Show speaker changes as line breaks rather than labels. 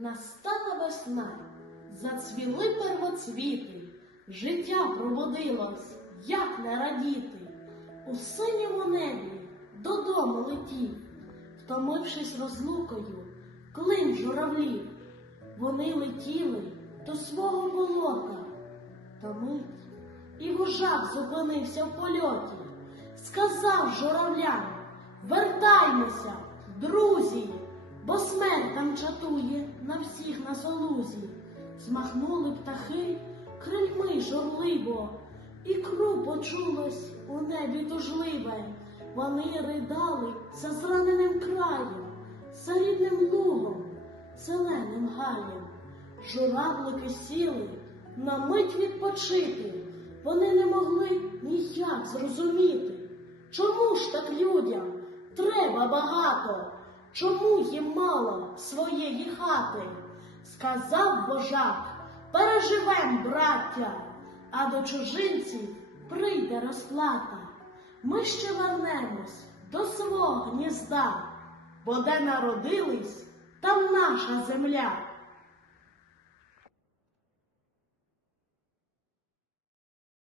Настала весна, зацвіли первоцвіти, життя пробудилось, як не радіти. У синьому небі додому летів, втомившись розлукою, клин журавлів. Вони летіли до свого болота, та мить і вожак зупинився в польоті, сказав журавлям, вертаймося, друзі, бо смерть там чатує всіх на солузі. Змахнули птахи крильми журливо, і кру почулось у небі тужливе. Вони ридали за зраненим краєм, за рідним лугом, зеленим гаєм. Журавлики сіли на мить відпочити. Вони не могли ніяк зрозуміти, чому ж так людям треба багато, чому їм мало своєї хати. Сказав вожак, переживем, браття, а до чужинців прийде розплата. Ми ще вернемось до свого гнізда, бо де народились, там наша земля.